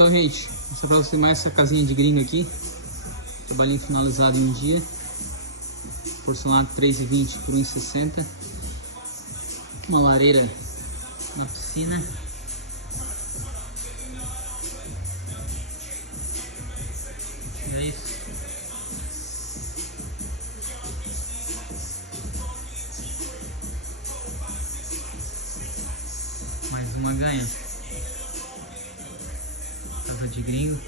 Então, gente, vou mostrar pra vocês mais essa casinha de gringo aqui. Trabalhinho finalizado em um dia. Porcelanato 3,20 por 1,60. Uma lareira na piscina. É isso. Mais uma ganha. Casa de gringo.